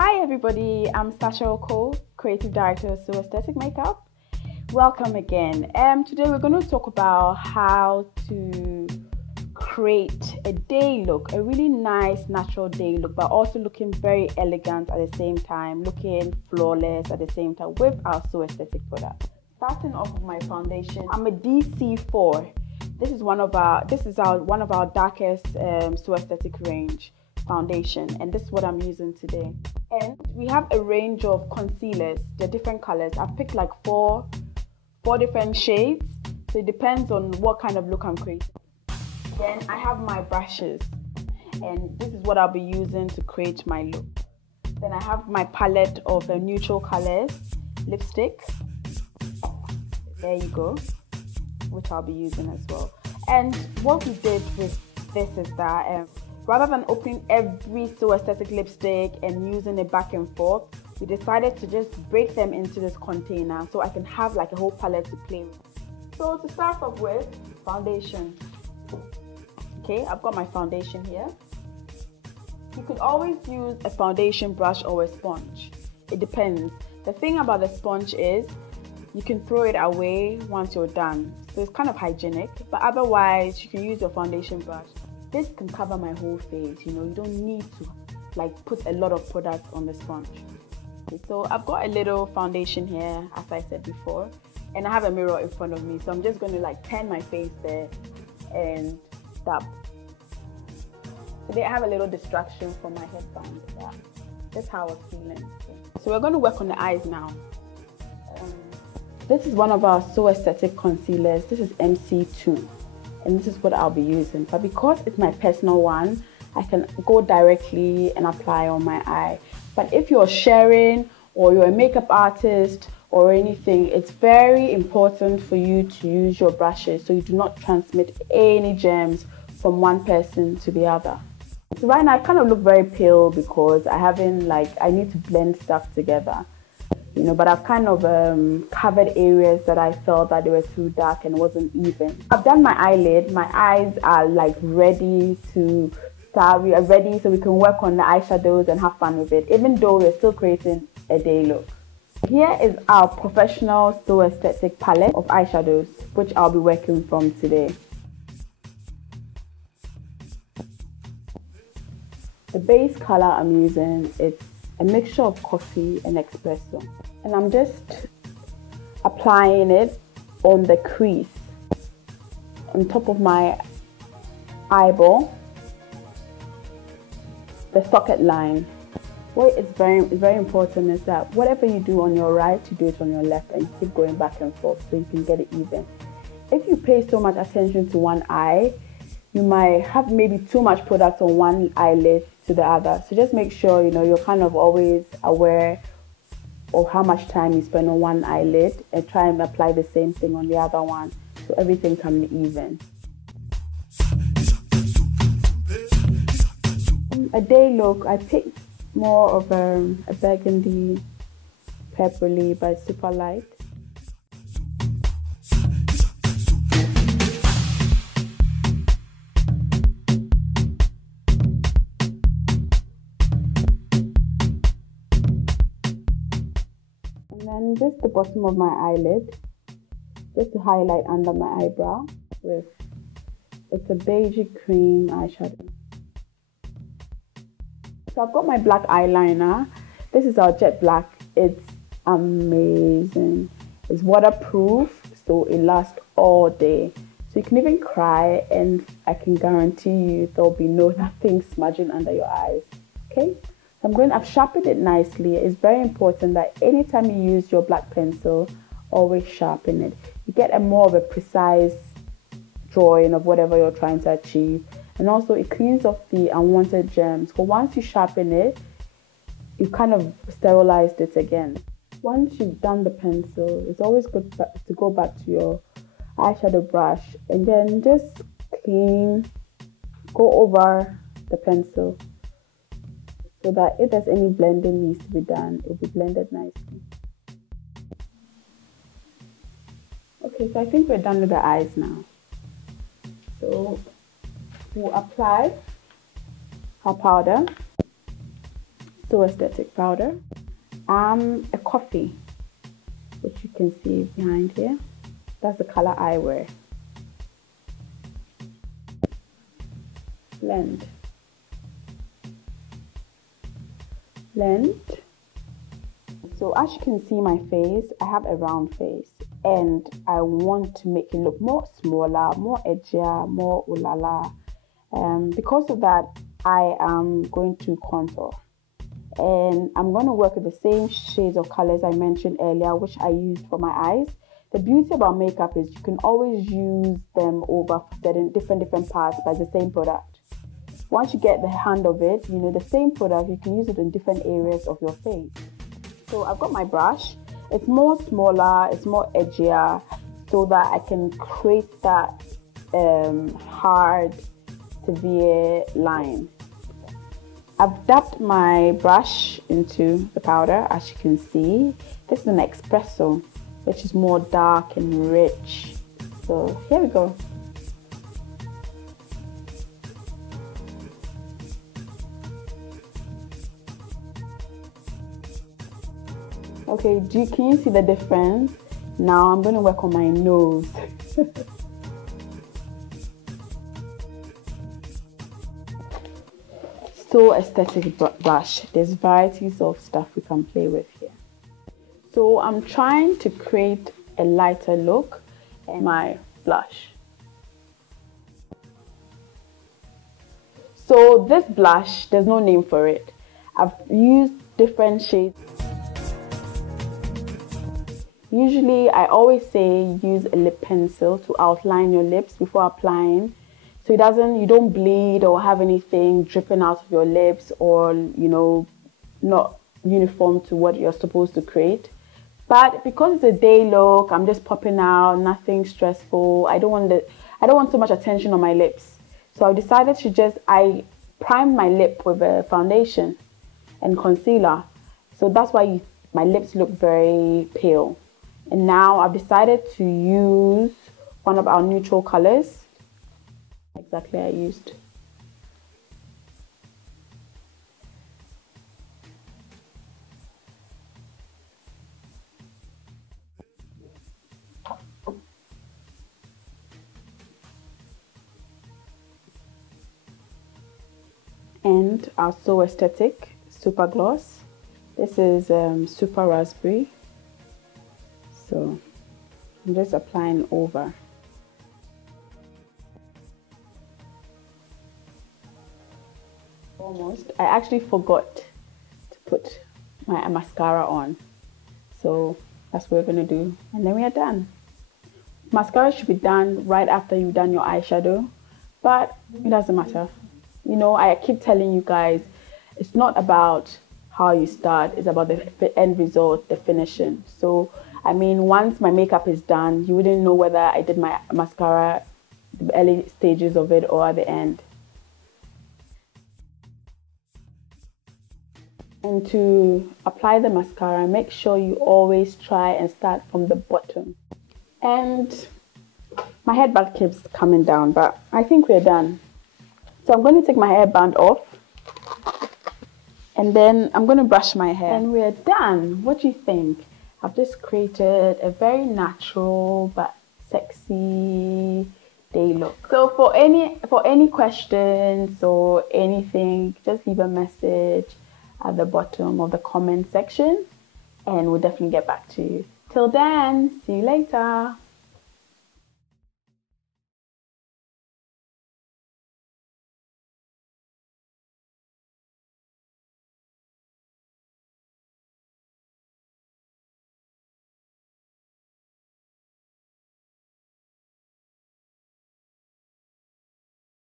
Hi everybody, I'm Sacha, Creative Director of So Aesthetic Makeup. Welcome again. Today we're going to talk about how to create a day look, a really nice natural day look, but also looking very elegant at the same time, looking flawless at the same time with our So Aesthetic product. Starting off with my foundation, I'm a DC4. This is one of our darkest So Aesthetic range foundation, and this is what I'm using today. And we have a range of concealers. They're different colors. I've picked like four different shades, so it depends on what kind of look I'm creating. Then I have my brushes, and this is what I'll be using to create my look. Then I have my palette of neutral colors, lipstick. There you go, which I'll be using as well. And what we did with this is that rather than opening every So Aesthetic lipstick and using it back and forth, we decided to just break them into this container so I can have like a whole palette to play with. So to start off with, foundation. Okay, I've got my foundation here. You could always use a foundation brush or a sponge. It depends. The thing about the sponge is you can throw it away once you're done. So it's kind of hygienic, but otherwise you can use your foundation brush. This can cover my whole face, you don't need to like put a lot of product on the sponge. Okay, so I've got a little foundation here, as I said before, and I have a mirror in front of me, so I'm just going to like turn my face there and stop. Today I have a little distraction from my headband. Yeah, that's how I was feeling. So we're going to work on the eyes now. This is one of our So Aesthetic concealers. This is MC2. And this is what I'll be using, but because it's my personal one, I can go directly and apply on my eye. But if you're sharing or you're a makeup artist or anything, it's very important for you to use your brushes so you do not transmit any germs from one person to the other. So right now I kind of look very pale because I need to blend stuff together. But I've kind of covered areas that I felt that they were too dark and wasn't even. I've done my eyelid. My eyes are like ready to start. We are ready so we can work on the eyeshadows and have fun with it, even though we're still creating a day look. Here is our professional So Aesthetic palette of eyeshadows, which I'll be working from today. The base color I'm using is a mixture of coffee and espresso. And I'm just applying it on the crease, on top of my eyeball, the socket line. What is very important is that whatever you do on your right, you do it on your left, and you keep going back and forth so you can get it even. If you pay so much attention to one eye, you might have maybe too much product on one eyelid to the other. So just make sure you're kind of always aware of how much time you spend on one eyelid and try and apply the same thing on the other one so everything can be even. A day look, I picked more of a burgundy purpley but super light. And just the bottom of my eyelid, just to highlight under my eyebrow it's a beige cream eyeshadow. So I've got my black eyeliner. This is our jet black. It's amazing. It's waterproof, so it lasts all day. So you can even cry, and I can guarantee you there'll be nothing smudging under your eyes. Okay. So I've sharpened it nicely. It's very important that anytime you use your black pencil, always sharpen it. You get a more of a precise drawing of whatever you're trying to achieve. And also it cleans off the unwanted germs. But once you sharpen it, you kind of sterilized it again. Once you've done the pencil, it's always good to go back to your eyeshadow brush and then just go over the pencil, so that if there's any blending needs to be done, it will be blended nicely. Okay, so I think we're done with the eyes now. So we'll apply our powder. So Aesthetic powder. A coffee, which you can see behind here. That's the color I wear. Blend. So as you can see my face, I have a round face and I want to make it look more smaller, more edgier, more ooh la la. Because of that, I am going to contour. And I'm going to work with the same shades of colors I mentioned earlier, which I used for my eyes. The beauty about makeup is you can always use them over certain different parts by the same product. Once you get the hand of it, the same product, you can use it in different areas of your face. So I've got my brush. It's more smaller, it's more edgier, so that I can create that hard, severe line. I've dabbed my brush into the powder, as you can see. This is an espresso, which is more dark and rich. So here we go. Okay, can you see the difference? Now I'm going to work on my nose. So Aesthetic blush. There's varieties of stuff we can play with here. So I'm trying to create a lighter look in my blush. So this blush, there's no name for it. I've used different shades. Usually I always say use a lip pencil to outline your lips before applying, so you don't bleed or have anything dripping out of your lips, or not uniform to what you're supposed to create. But because it's a day look, I'm just popping out, nothing stressful. I don't want so much attention on my lips. So I decided to I primed my lip with a foundation and concealer. So that's why my lips look very pale. And now I've decided to use one of our neutral colors. Exactly, I used. And our So Aesthetic Super Gloss. This is Super Raspberry. So I'm just applying over. Almost. I actually forgot to put my mascara on. So that's what we're going to do. And then we are done. Mascara should be done right after you've done your eyeshadow. But it doesn't matter. I keep telling you guys, it's not about how you start. It's about the end result, the finishing. So I mean, once my makeup is done, you wouldn't know whether I did my mascara the early stages of it or at the end. And to apply the mascara, make sure you always try and start from the bottom. And my headband keeps coming down, but I think we're done. So I'm going to take my hairband off. And then I'm going to brush my hair. And we're done. What do you think? I've just created a very natural but sexy day look. So for any questions or anything, just leave a message at the bottom of the comment section and we'll definitely get back to you. Till then, see you later.